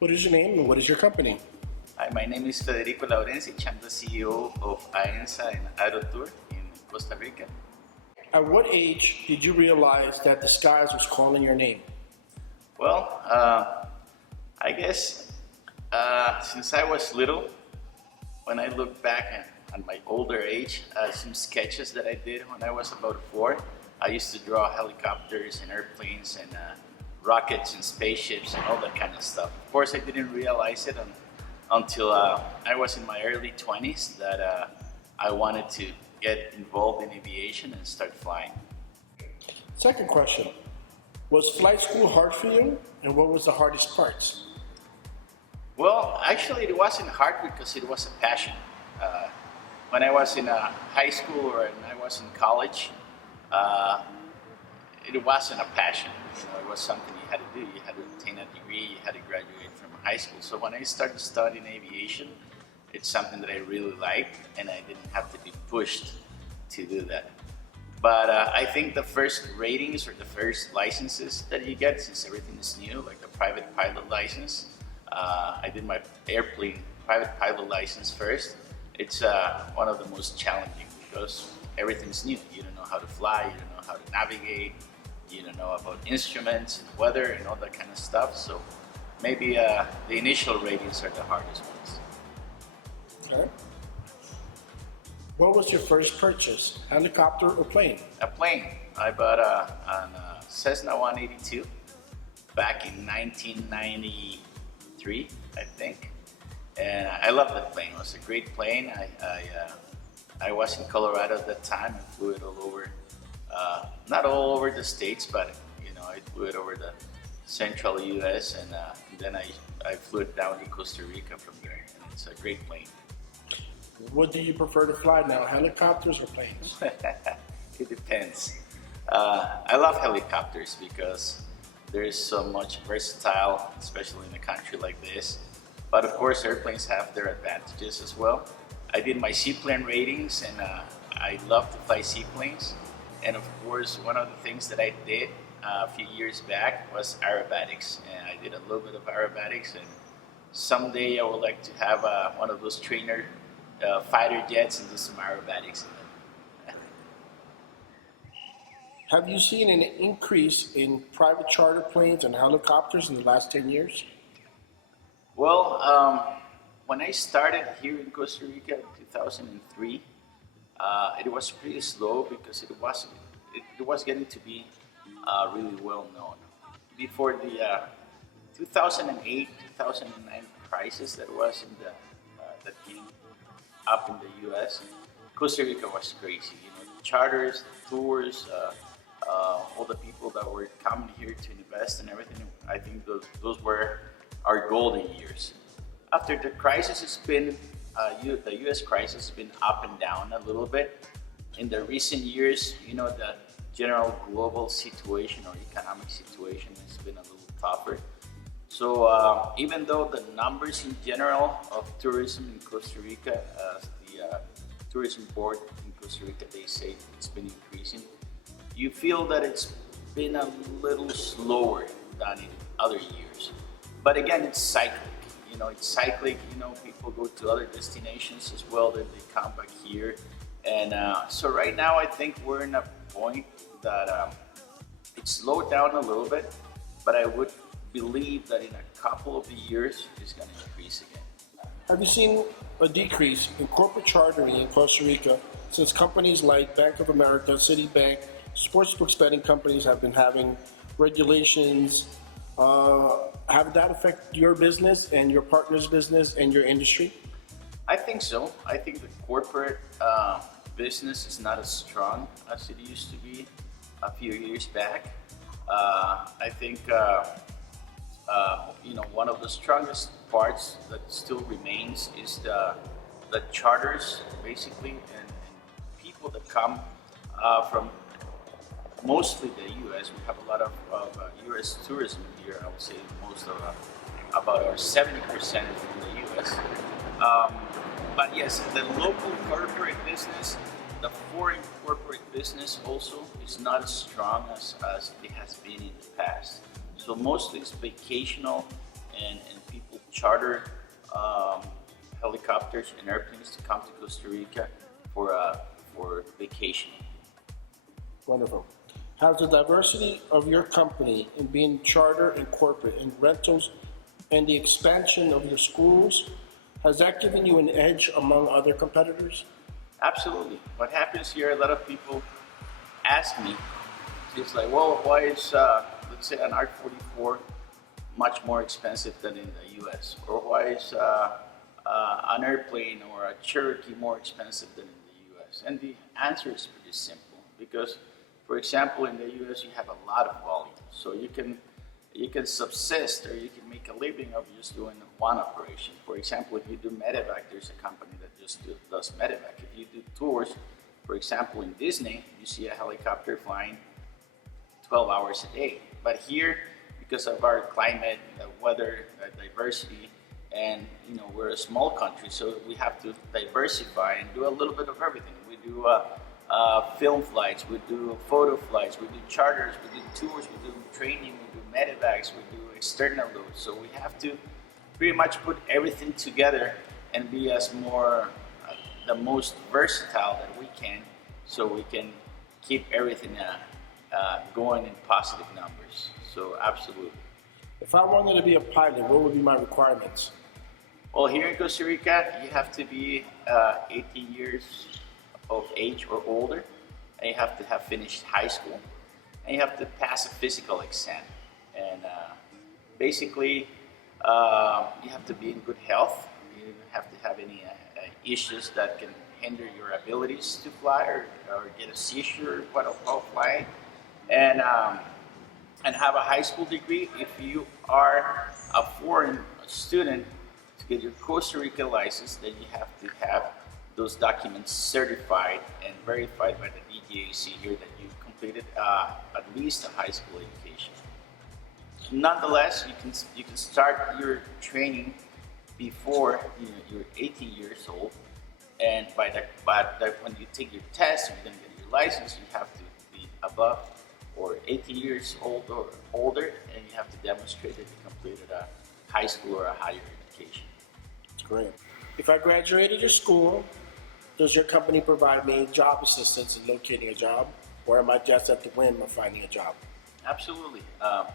What is your name and what is your company? Hi, my name is Federico Laurencich. I'm the CEO of Aero and Aero in Costa Rica. At what age did you realize that the skies was calling your name? Well, I guess since I was little, when I look back at my older age, some sketches that I did when I was about 4, I used to draw helicopters and airplanes and rockets and spaceships and all that kind of stuff. Of course, I didn't realize it until I was in my early 20s that I wanted to get involved in aviation and start flying. Second question, was flight school hard for you and what was the hardest parts? Well, actually it wasn't hard because it was a passion. When I was in high school or when I was in college, it wasn't a passion. It was something you had to do. You had to obtain a degree, you had to graduate from high school. So when I started studying aviation, it's something that I really liked and I didn't have to be pushed to do that. But I think the first ratings or the first licenses that you get, since everything is new, like the private pilot license, I did my airplane private pilot license first. It's one of the most challenging because everything's new. You don't know how to fly, you don't know how to navigate, you don't know about instruments and weather and all that kind of stuff. So maybe the initial ratings are the hardest ones. Okay. What was your first purchase, helicopter or plane? A plane. I bought a Cessna 182 back in 1993, I think. And I loved that plane. It was a great plane. I was in Colorado at that time and flew it all over, not all over the States, but I flew it over the central US and then I flew it down to Costa Rica from there. And it's a great plane. What do you prefer to fly now, helicopters or planes? It depends. I love helicopters because there is so much versatile, especially in a country like this. But of course, airplanes have their advantages as well. I did my seaplane ratings and I love to fly seaplanes. And of course, one of the things that I did a few years back was aerobatics. And I did a little bit of aerobatics and someday I would like to have one of those trainer fighter jets and do some aerobatics in them. Have you seen an increase in private charter planes and helicopters in the last 10 years? Well, when I started here in Costa Rica in 2003, it was pretty slow because it was getting to be really well known. Before the 2008, 2009 crisis that was in that came up in the U.S., Costa Rica was crazy. The charters, the tours, all the people that were coming here to invest and everything. I think those were our golden years. After the crisis has been, the U.S. crisis has been up and down a little bit. In the recent years, the general global situation or economic situation has been a little tougher. So even though the numbers in general of tourism in Costa Rica, the tourism board in Costa Rica, they say it's been increasing, you feel that it's been a little slower than in other years. But again, it's cyclic. It's cyclic. People go to other destinations as well, then they come back here. And so right now, I think we're in a point that it's slowed down a little bit, but I would believe that in a couple of years, it's going to increase again. Have you seen a decrease in corporate chartering in Costa Rica since companies like Bank of America, Citibank, sportsbook betting companies have been having regulations? How did that affect your business and your partner's business and your industry? I think so. I think the corporate business is not as strong as it used to be a few years back. I think one of the strongest parts that still remains is the charters, basically, and people that come from mostly the U.S. We have a lot of U.S. tourism here. I would say about 70% from the U.S. But yes, the local corporate business, the foreign corporate business also is not as strong as it has been in the past. So mostly it's vacational and people charter um, helicopters and airplanes to come to Costa Rica for vacationing. Wonderful. Has the diversity of your company in being charter and corporate and rentals and the expansion of your schools, has that given you an edge among other competitors? Absolutely. What happens here, a lot of people ask me, it's like, well, why is, let's say, an R-44 much more expensive than in the US? Or why is an airplane or a Cherokee more expensive than in the US? And the answer is pretty simple because, for example, in the US you have a lot of volume. So you can subsist or you can make a living of just doing one operation. For example, if you do medevac, there's a company that just does medevac. If you do tours, for example, in Disney, you see a helicopter flying 12 hours a day. But here, because of our climate, weather, diversity, and we're a small country, so we have to diversify and do a little bit of everything. We do film flights, we do photo flights, we do charters, we do tours, we do training, we do medevacs, we do external loads. So we have to pretty much put everything together and be the most versatile that we can, so we can keep everything going in positive numbers. So absolutely. If I wanted to be a pilot, what would be my requirements? Well, here in Costa Rica, you have to be 18 years of age or older, and you have to have finished high school, and you have to pass a physical exam. And basically, you have to be in good health. You don't have to have any issues that can hinder your abilities to fly or get a seizure while flying. And have a high school degree. If you are a foreign student, to get your Costa Rica license, then you have to have those documents certified and verified by the DGAC here that you've completed at least a high school education. Nonetheless, you can start your training before you're 18 years old, and when you take your test and you're going to get your license, you have to be above or 18 years old or older, and you have to demonstrate that you completed a high school or a higher education. Great. If I graduated your school, does your company provide me job assistance in locating a job, or am I just at the whim of finding a job? Absolutely. Of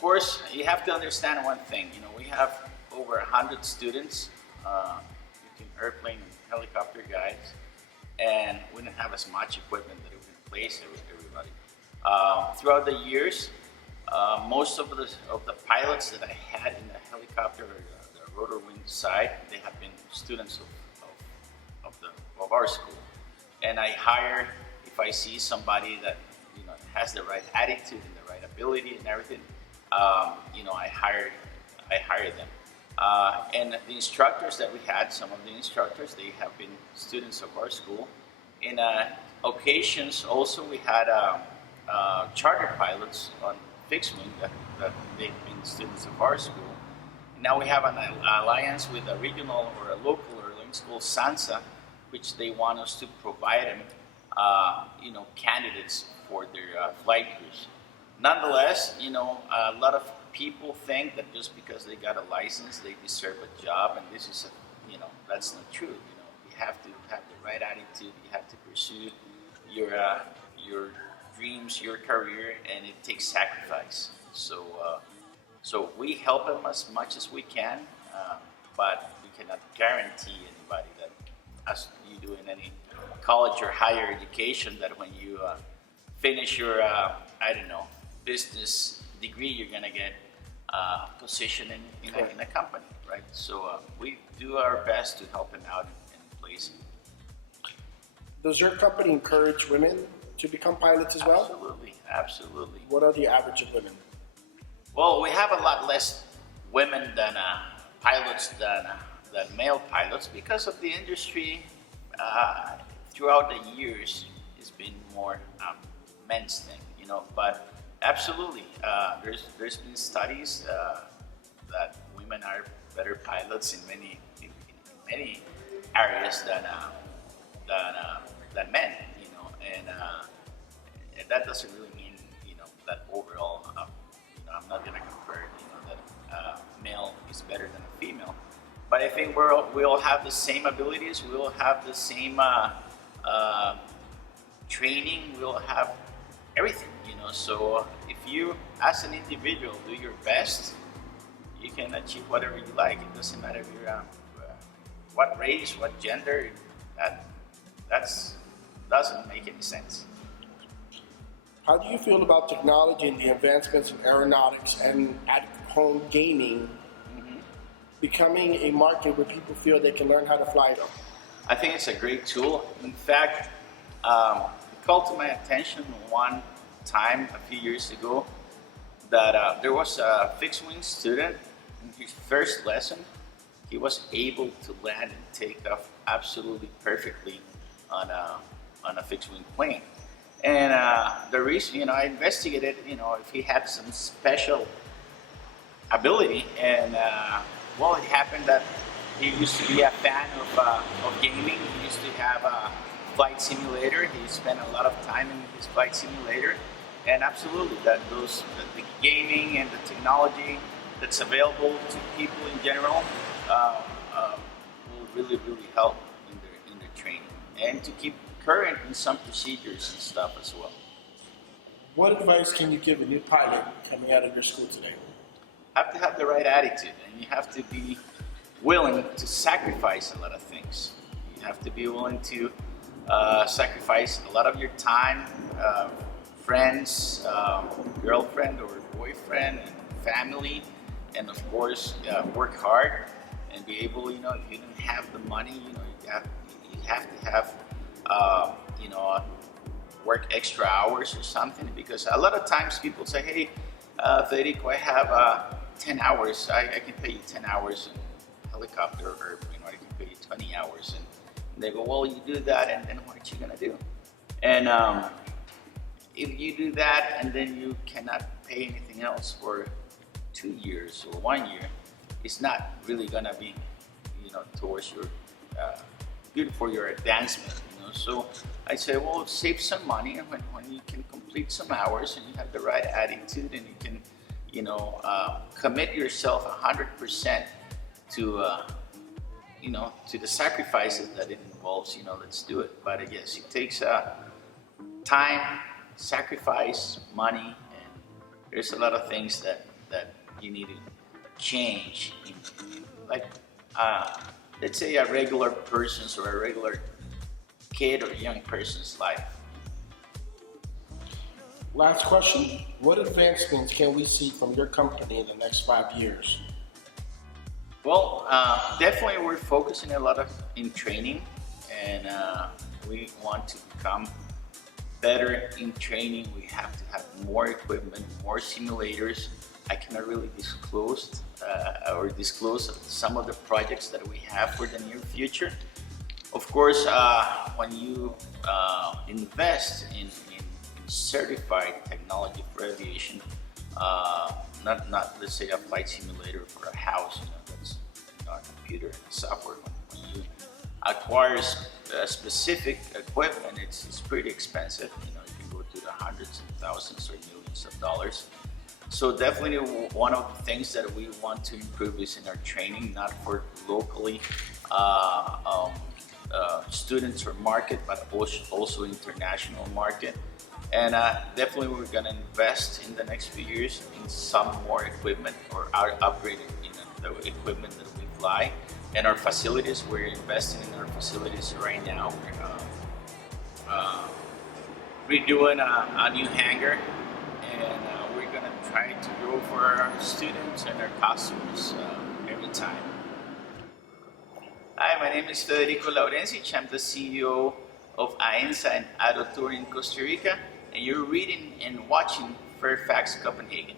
course, you have to understand one thing. We have over 100 students, between airplane and helicopter guys, and we don't have as much equipment that we can place everybody. Throughout the years, most of the pilots that I had in the helicopter or the rotor wing side, they have been students of our school. And I hire, if I see somebody that has the right attitude and the right ability and everything, I hire them. And the instructors that we had, some of the instructors, they have been students of our school. In occasions, also we had charter pilots on fixed wing that they've been students of our school. And now we have an alliance with a regional or a local airline school, SANSA, which they want us to provide them, candidates for their flight crews. Nonetheless, a lot of people think that just because they got a license, they deserve a job, and this is, that's not true. You have to have the right attitude. You have to pursue your dreams, your career, and it takes sacrifice. So we help them as much as we can, but we cannot guarantee anybody that, as you do in any college or higher education, that when you finish your, business degree, you're gonna get a position in a company, right? So we do our best to help them out in placing. Does your company encourage women to become pilots as well? Absolutely. What are the average of women? Well, we have a lot less women than pilots than male pilots because of the industry. Throughout the years, it's been more men's thing, But absolutely, there's been studies that women are better pilots in many areas than men, and that doesn't really mean that overall. I'm not gonna compare, that male is better than a female. But I think we'll have the same abilities, we'll have the same training, we'll have everything, So if you, as an individual, do your best, you can achieve whatever you like. It doesn't matter if you're what race, what gender. That's doesn't make any sense. How do you feel about technology and the advancements in aeronautics and at-home gaming becoming a market where people feel they can learn how to fly them? I think it's a great tool. In fact, it called to my attention one time a few years ago that there was a fixed wing student in his first lesson. He was able to land and take off absolutely perfectly on a fixed wing plane. And the reason, I investigated, if he had some special ability, and it happened that he used to be a fan of gaming. He used to have a flight simulator. He spent a lot of time in his flight simulator, and absolutely, the gaming and the technology that's available to people in general will really, really help in their training and to keep current in some procedures and stuff as well. What advice can you give a new pilot coming out of your school today? Have to have the right attitude, and you have to be willing to sacrifice a lot of things. You have to be willing to sacrifice a lot of your time, friends, girlfriend or boyfriend, and family, and of course work hard and be able, if you don't have the money, you have to have work extra hours or something, because a lot of times people say, hey, Federico, I have 10 hours, I can pay you 10 hours in helicopter, or I can pay you 20 hours, and they go, well, you do that, and then what are you gonna do? And if you do that and then you cannot pay anything else for 2 years or 1 year, it's not really gonna be, towards your good for your advancement. So I say, well, save some money, and when you can complete some hours and you have the right attitude and you can, commit yourself 100% to, to the sacrifices that it involves, let's do it. But yes, it takes time, sacrifice, money, and there's a lot of things that you need to change like let's say a regular person's or a regular kid or young person's life. Last question. What advancements can we see from your company in the next 5 years? Well, definitely we're focusing a lot in training, and we want to become better in training. We have to have more equipment, more simulators. I cannot really disclose some of the projects that we have for the near future. Of course, when you invest in certified technology for aviation, not let's say a flight simulator for a house, that's a computer and software. When you acquire specific equipment, it's pretty expensive. You can go to the hundreds and thousands or millions of dollars. So definitely one of the things that we want to improve is in our training, not for locally students or market, but also international market. And definitely we're going to invest in the next few years in some more equipment, or upgrading the equipment that we fly. And our facilities, we're investing in our facilities right now. We're redoing a new hangar, and we're going to try to grow for our students and our customers every time. Hi, my name is Federico Laurencich. I'm the CEO of AENSA and Aero in Costa Rica, and you're reading and watching Fairfax Copenhagen.